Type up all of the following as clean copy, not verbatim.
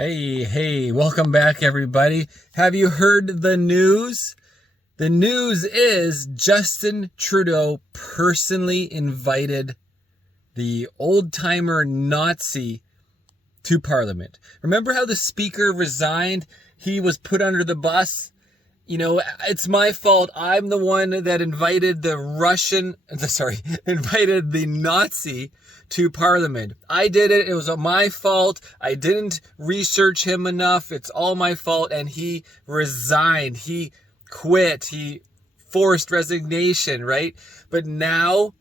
Hey, welcome back, everybody. Have you heard the news? The news is Justin Trudeau personally invited the old-timer Nazi to Parliament. Remember how the Speaker resigned? He was put under the bus. You know, it's my fault. I'm the one that invited the Nazi to Parliament. I did it. It was my fault. I didn't research him enough. It's all my fault. And he resigned. He quit. He forced resignation, right? But now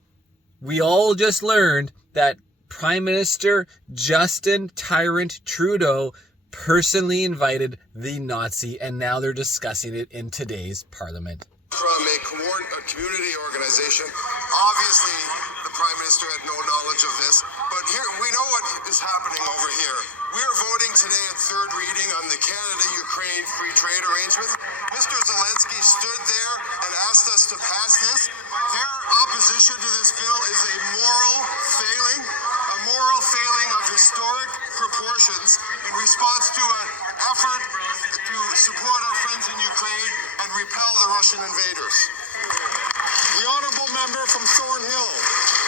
we all just learned that Prime Minister Justin Tyrant Trudeau personally invited the Nazi, and now they're discussing it in today's Parliament. From a community organization, obviously the Prime Minister had no knowledge of this, but here we know what is happening over here. We are voting today at third reading on the Canada-Ukraine Free Trade Arrangement. Mr. Zelensky stood there and asked us to pass this. Their opposition to this bill is a moral failing of historic proportions in response to an effort to support our friends in Ukraine and repel the Russian invaders. The honourable member from Thornhill.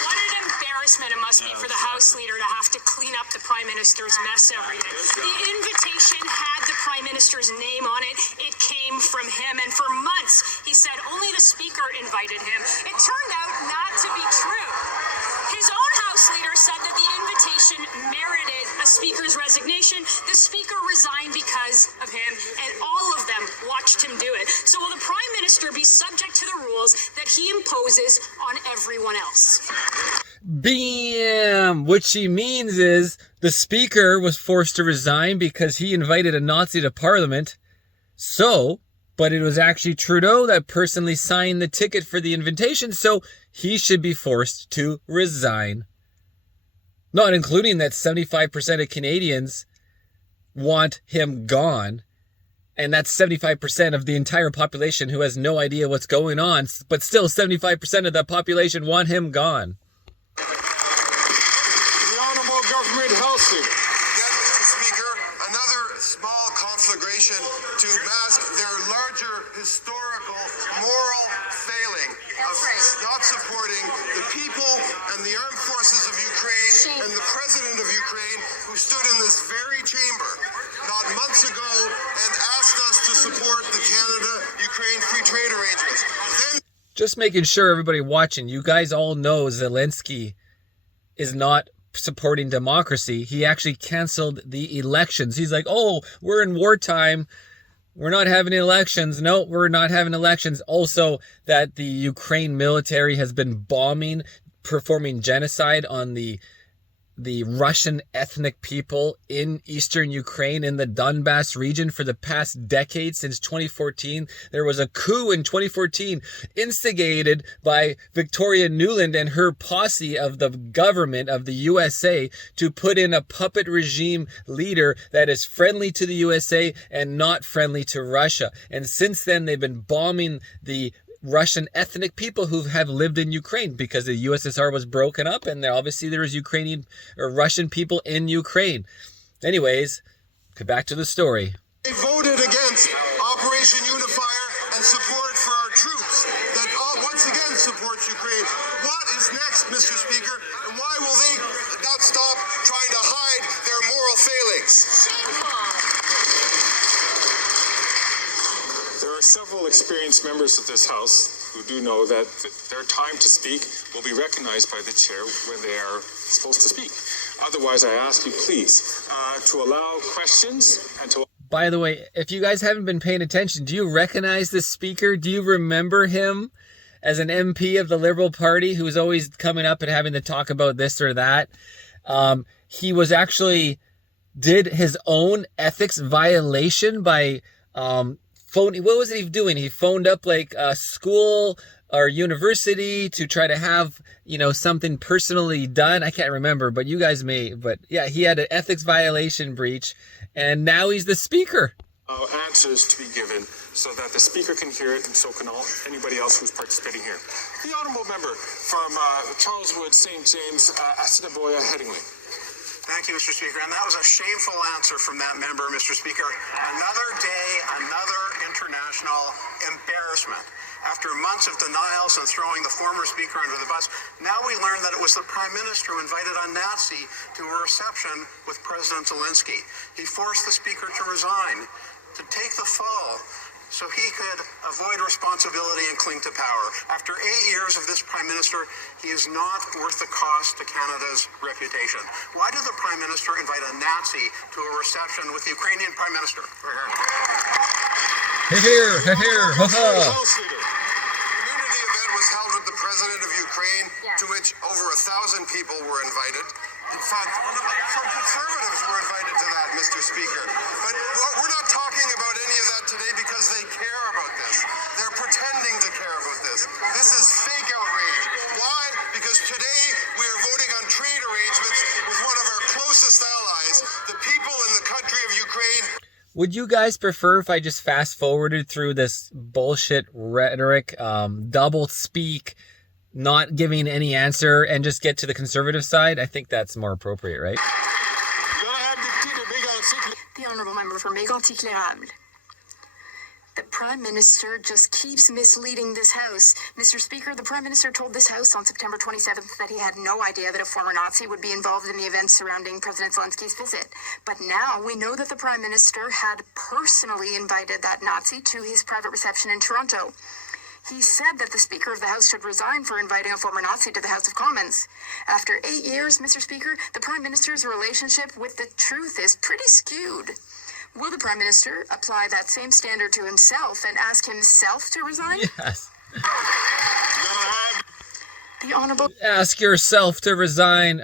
What an embarrassment it must be for the House Leader to have to clean up the Prime Minister's mess every day. The invitation had the Prime Minister's name on it. It came from him, and for months he said only the Speaker invited him. It turned out not to be true. His own House Leader said that the invitation merited a Speaker's resignation. The Speaker resigned because of him, and all of them watched him do it. So will the Prime Minister be subject to the rules that he imposes on everyone else? Bam! What she means is the Speaker was forced to resign because he invited a Nazi to Parliament. But it was actually Trudeau that personally signed the ticket for the invitation, so he should be forced to resign. Not including that 75% of Canadians want him gone. And that's 75% of the entire population who has no idea what's going on. But still, 75% of the population want him gone. The Honourable Government House Leader. Again, Mr. Speaker, another small conflagration to mask their larger historical moral failing of not supporting the people and the armed forces of Ukraine and the President of Ukraine, who stood in this very chamber not months ago and asked us to support the Canada-Ukraine Free Trade Arrangements. Just making sure everybody watching, you guys all know Zelensky is not supporting democracy. He actually canceled the elections. He's like, oh, we're in wartime. We're not having elections. No, we're not having elections. Also, that the Ukraine military has been bombing, performing genocide on the Russian ethnic people in eastern Ukraine, in the Donbass region, for the past decade, since 2014. There was a coup in 2014 instigated by Victoria Nuland and her posse of the government of the USA to put in a puppet regime leader that is friendly to the USA and not friendly to Russia. And since then, they've been bombing the Russian ethnic people who have lived in Ukraine because the USSR was broken up, and obviously there was Ukrainian or Russian people in Ukraine. Anyways, back to the story. They voted against Operation Unifier and support for our troops that once again supports Ukraine. What is next, Mr. Speaker? And why will they not stop trying to hide their moral failings? There are several experienced members of this House who do know that their time to speak will be recognized by the chair when they are supposed to speak. Otherwise, I ask you, please, to allow questions and to... By the way, if you guys haven't been paying attention, do you recognize this speaker? Do you remember him as an MP of the Liberal Party who was always coming up and having to talk about this or that? He was actually did his own ethics violation by... what was he doing? He phoned up like a school or university to try to have, something personally done. I can't remember, but you guys may. But yeah, he had an ethics violation breach, and now he's the speaker. Answers to be given so that the speaker can hear it, and so can anybody else who's participating here. The honourable member from Charleswood, St. James, Assiniboia, Headingley. Thank you, Mr. Speaker. And that was a shameful answer from that member, Mr. Speaker. Another day, another international embarrassment. After months of denials and throwing the former speaker under the bus, now we learn that it was the Prime Minister who invited a Nazi to a reception with President Zelensky. He forced the speaker to resign, to take the fall, so he could avoid responsibility and cling to power. After 8 years of this Prime Minister, he is not worth the cost to Canada's reputation. Why did the Prime Minister invite a Nazi to a reception with the Ukrainian Prime Minister? Here, ha ha. Community event was held with the President of Ukraine, to which over 1,000 people were invited. In fact, some Conservatives were invited to that, Mr. Speaker. But we're not talking about any of that today because they care about this. They're pretending to care about this. This is fake outrage. Why? Because today we are voting on trade arrangements with one of our closest allies, the people in the country of Ukraine. Would you guys prefer if I just fast forwarded through this bullshit rhetoric, double speak, not giving any answer, and just get to the Conservative side? I think that's more appropriate, right? The Honourable Member for Mégantic-Clérable. The Prime Minister just keeps misleading this House. Mr. Speaker, the Prime Minister told this House on September 27th that he had no idea that a former Nazi would be involved in the events surrounding President Zelensky's visit. But now we know that the Prime Minister had personally invited that Nazi to his private reception in Toronto. He said that the Speaker of the House should resign for inviting a former Nazi to the House of Commons. After 8 years, Mr. Speaker, the Prime Minister's relationship with the truth is pretty skewed. Will the Prime Minister apply that same standard to himself and ask himself to resign? Yes. The Honourable Ask yourself to resign.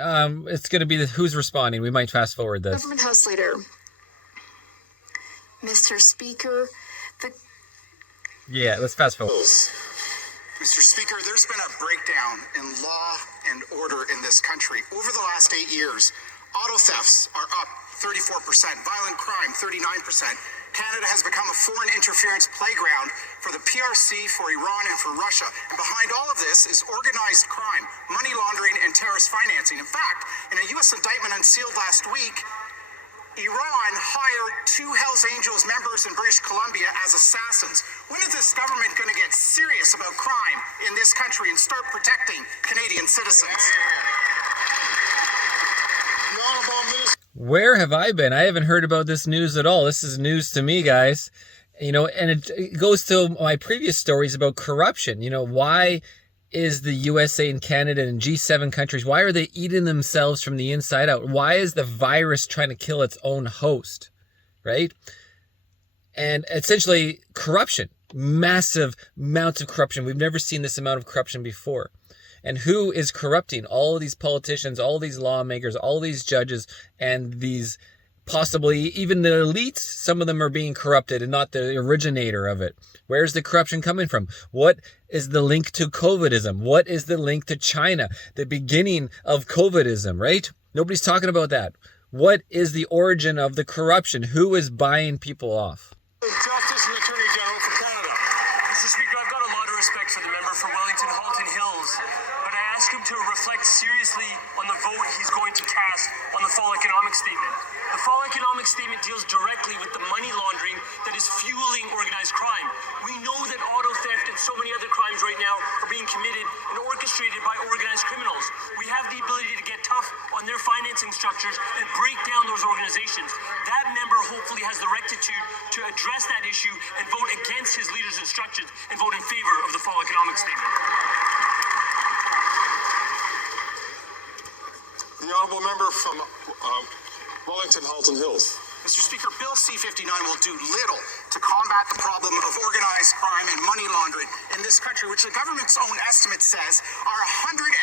It's going to be who's responding. We might fast forward this. Government House Leader. Mr. Speaker, Yeah, let's fast forward. Mr. Speaker, there's been a breakdown in law and order in this country. Over the last 8 years, auto thefts are up 34%, violent crime 39%. Canada has become a foreign interference playground for the PRC, for Iran, and for Russia. And behind all of this is organized crime, money laundering, and terrorist financing. In fact, in a U.S. indictment unsealed last week, Iran hired 2 Hells Angels members in British Columbia as assassins. When is this government going to get serious about crime in this country and start protecting Canadian citizens? Where have I been? I haven't heard about this news at all. This is news to me, guys. You know, and it goes to my previous stories about corruption. You know, why is the USA and Canada and G7 countries, why are they eating themselves from the inside out? Why is the virus trying to kill its own host, right? And essentially corruption, massive amounts of corruption. We've never seen this amount of corruption before. And who is corrupting all of these politicians, all these lawmakers, all these judges, and these possibly even the elites? Some of them are being corrupted and not the originator of it. Where's the corruption coming from? What is the link to COVIDism? What is the link to China? The beginning of COVIDism, right? Nobody's talking about that. What is the origin of the corruption? Who is buying people off? Justice and Attorney General for Canada. Mr. Speaker, I've got a lot of respect for the member for Wellington Halton Hills, but I ask him to reflect seriously on the vote he's going to cast on the fall economic statement. The fall economic statement deals directly with the money laundering that is fueling organized crime. We know that auto theft and so many other crimes right now are being committed and orchestrated by organized criminals. We have the ability to get tough on their financing structures and break down those organizations. That member hopefully has the rectitude to address that issue and vote against his leader's instructions and vote in favor of the fall economic statement. The honourable member from Wellington Halton Hills. Mr. Speaker, Bill C-59 will do little to combat the problem of organized crime and money laundering in this country, which the government's own estimate says are $133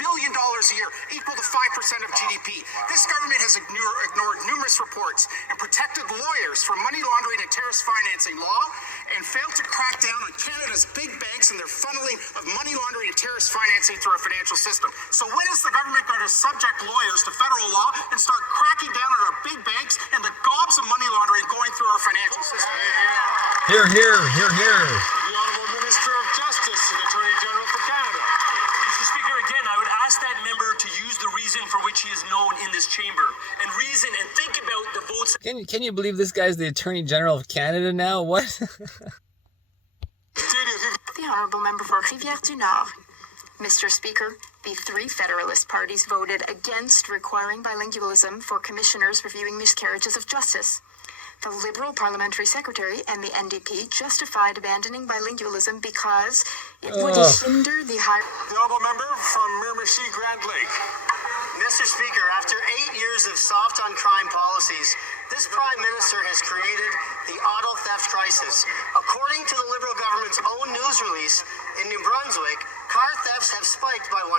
billion a year, equal to 5% of GDP. This government has ignored numerous reports and protected lawyers from money laundering and terrorist financing law and failed to crack down on Canada's big banks and their funneling of money laundering and terrorist financing through our financial system. So when is the government going to subject lawyers to federal law and start cracking down on our big banks and the gobs of money laundering going through our financial system? Hear, hear, hear, hear. The Honourable Minister of Justice and Attorney General for Canada. Mr. Speaker, again, I would ask that member to use the reason for which he is known in this chamber. think about the votes. Can you believe this guy's the Attorney General of Canada now? What? The Honourable Member for Rivière-du-Nord. Mr. Speaker, the three Federalist parties voted against requiring bilingualism for commissioners reviewing miscarriages of justice. The Liberal Parliamentary Secretary and the NDP justified abandoning bilingualism because it would hinder the high... The honourable member from Miramichi Grand Lake. Mr. Speaker, after 8 years of soft on crime policies, this Prime Minister has created the auto theft crisis. According to the Liberal government's own news release, in New Brunswick, car thefts have spiked by 120%.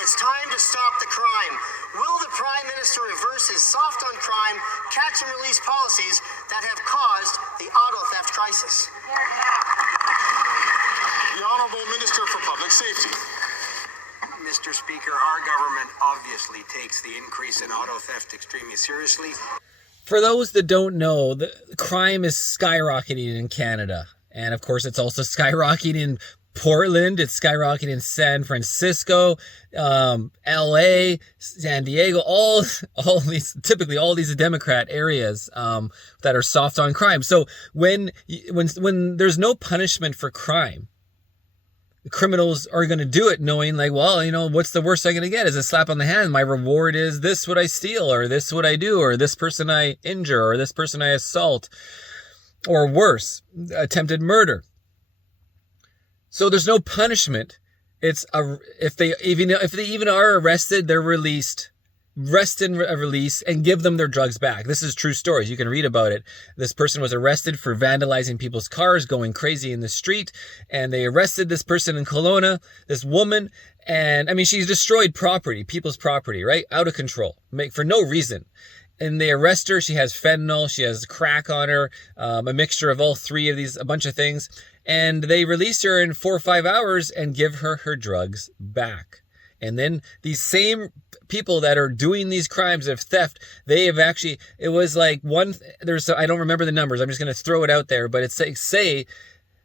It's time to stop the crime. Will the Prime Minister reverse his soft on crime, catch and release policies that have caused the auto theft crisis? The Honourable Minister for Public Safety. Mr. Speaker, our government obviously takes the increase in auto theft extremely seriously. For those that don't know, the crime is skyrocketing in Canada. And of course, it's also skyrocketing in Portland. It's skyrocketing in San Francisco, LA, San Diego, all these, typically all these Democrat areas, that are soft on crime. So when there's no punishment for crime, criminals are going to do it knowing like, well, you know, what's the worst I'm going to get is a slap on the hand. My reward is this what I steal, or this what I do, or this person I injure, or this person I assault, or worse, attempted murder. So there's no punishment. It's if they even are arrested, they're released. Rest and release and give them their drugs back. This is true stories. You can read about it. This person was arrested for vandalizing people's cars, going crazy in the street, and they arrested this person in Kelowna, this woman, and I mean, she's destroyed property, people's property, right? Out of control, for no reason. And they arrest her. She has fentanyl. She has crack on her, a mixture of all three of these, a bunch of things. And they release her in 4 or 5 hours and give her her drugs back. And then these same people that are doing these crimes of theft, they have actually, it was like I don't remember the numbers. I'm just going to throw it out there, but it's say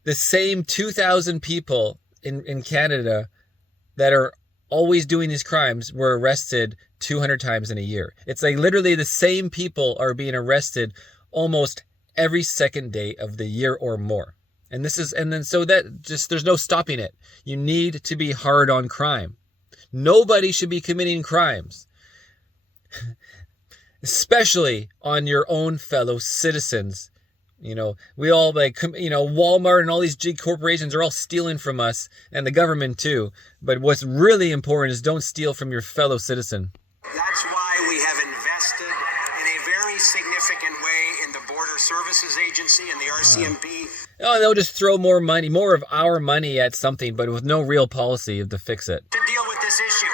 the same 2,000 people in Canada that are always doing these crimes were arrested 200 times in a year. It's like literally the same people are being arrested almost every second day of the year or more. And so that just, there's no stopping it. You need to be hard on crime. Nobody should be committing crimes, especially on your own fellow citizens. You know, we all Walmart and all these big corporations are all stealing from us, and the government too. But what's really important is don't steal from your fellow citizen. That's why we have invested in a very significant way in the Border Services Agency and the RCMP. They'll just throw more of our money at something, but with no real policy to fix it. To deal with this issue.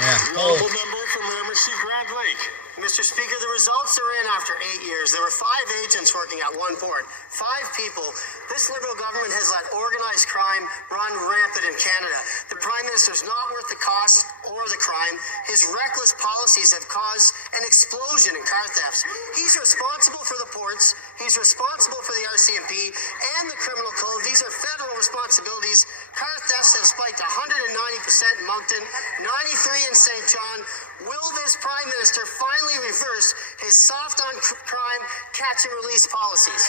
Yeah. The honourable member from Miramichi Grand Lake. Mr. Speaker, the results are in after 8 years. There were 5 agents working at one port. 5 people. This Liberal government has let organized crime run rampant in Canada. The Prime Minister's not worth the cost or the crime. His reckless policies have caused an explosion in car thefts. He's responsible for the ports. He's responsible for the RCMP and the criminal code. These are federal responsibilities. Car thefts have spiked 190% in Moncton, 93% in St. John. Will this Prime Minister finally reverse his soft on crime catch and release policies?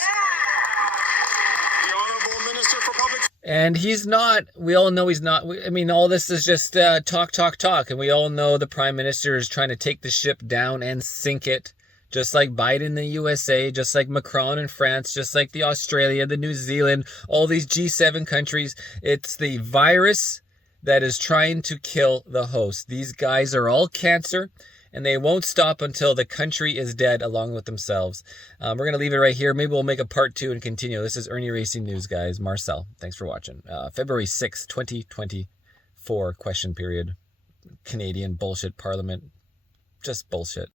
The Honourable Minister for Public... And he's not. We all know he's not. I mean, all this is just talk. And we all know the Prime Minister is trying to take the ship down and sink it. Just like Biden in the USA, just like Macron in France, just like the Australia, the New Zealand, all these G7 countries. It's the virus that is trying to kill the host. These guys are all cancer, and they won't stop until the country is dead along with themselves. We're going to leave it right here. Maybe we'll make a part 2 and continue. This is Ernie Racing News, guys. Marcel, thanks for watching. February 6th, 2024, question period. Canadian bullshit parliament. Just bullshit.